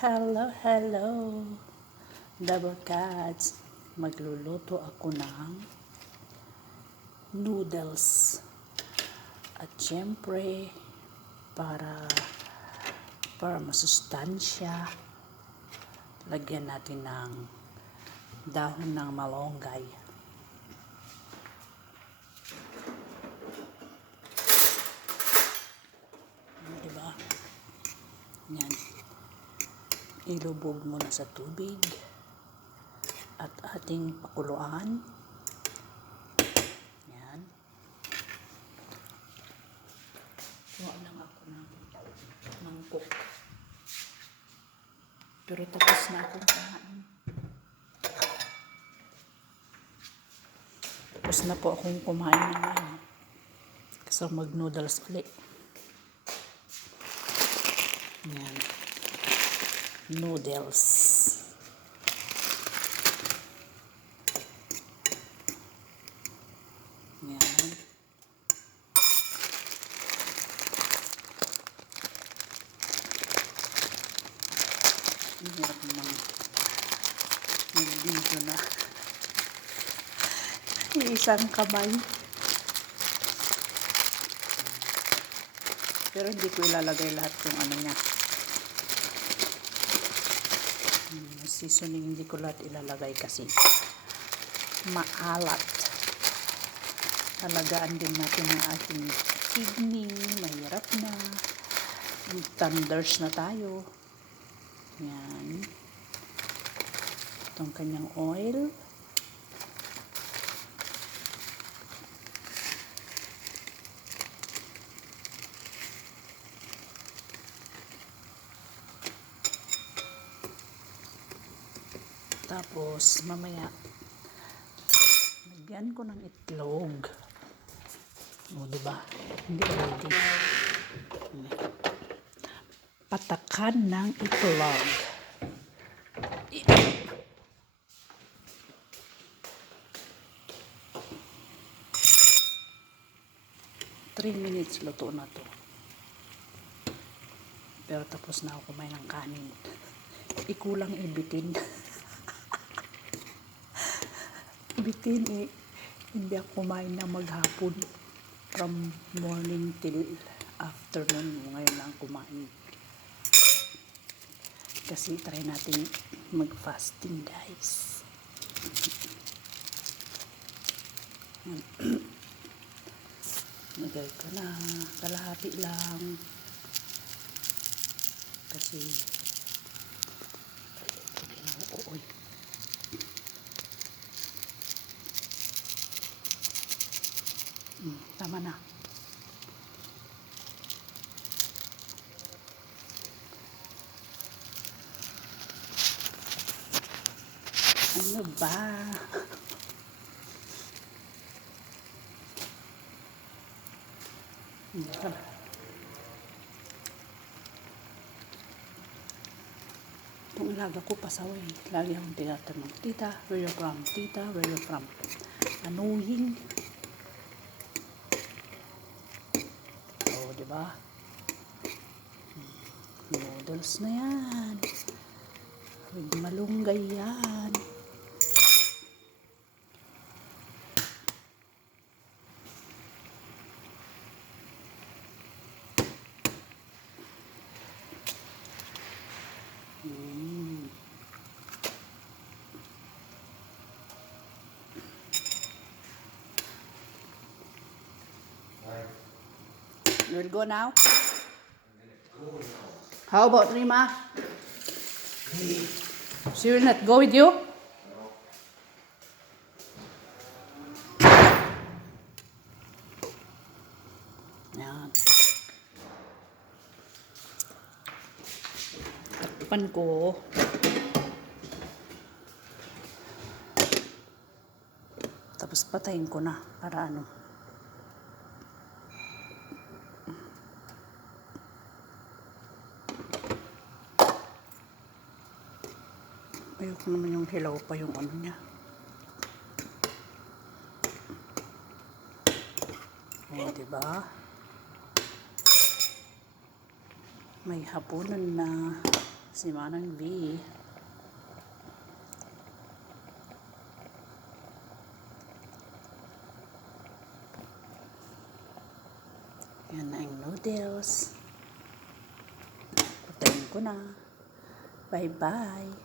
Hello, hello, Double Cats. Magluluto ako ng noodles. At syempre, para masustansya, lagyan natin ng dahon ng malunggay. Diba? Yan. Ilubog muna sa tubig at ating pakuluan. Yan. Kuha lang ako ng mangkok. Pero tapos na akong kain. Tapos na po akong kumain naman. Kasi mag-noodles ulit. Yan. Noodles. Yan. Ang hirap mag-video na. Isang kamay. Pero hindi ko ilalagay lahat yung ano niya. Seasoning hindi ko lahat ilalagay kasi maalat. Alagaan din natin ang ating kidney. Mahirap na. Thunders na tayo. Yan. Itong kanyang oil. Tapos, mamaya, lagyan ko ng itlog. O, diba? Hindi ready. Patakan ng itlog. 3 minutes luto na to. Pero tapos na ako kumain ng kanin. Ikulang ibitin. Bitin hindi ako kumain na maghapon from morning till afternoon. Ngayon lang kumain kasi try natin mag fasting, guys. Nagay ko na kalahati lang kasi oy. Tama na. Ano ba? Itong ilaga ko pasaway. Lagi akong tinatanong, tita, where you from? Tita, where you from? Annoying. Diba? Noodles na yan. Huwag malunggay yan. You will go now? How about Rima? She will not go with you? Yan. Takpan ko. Tapos patayin ko na para ano. Ayoko naman yung hilaw pa yung ano niya. O, diba? May hapunan na. Si Manang B. Yan na yung noodles. Patayin ko na. Bye-bye.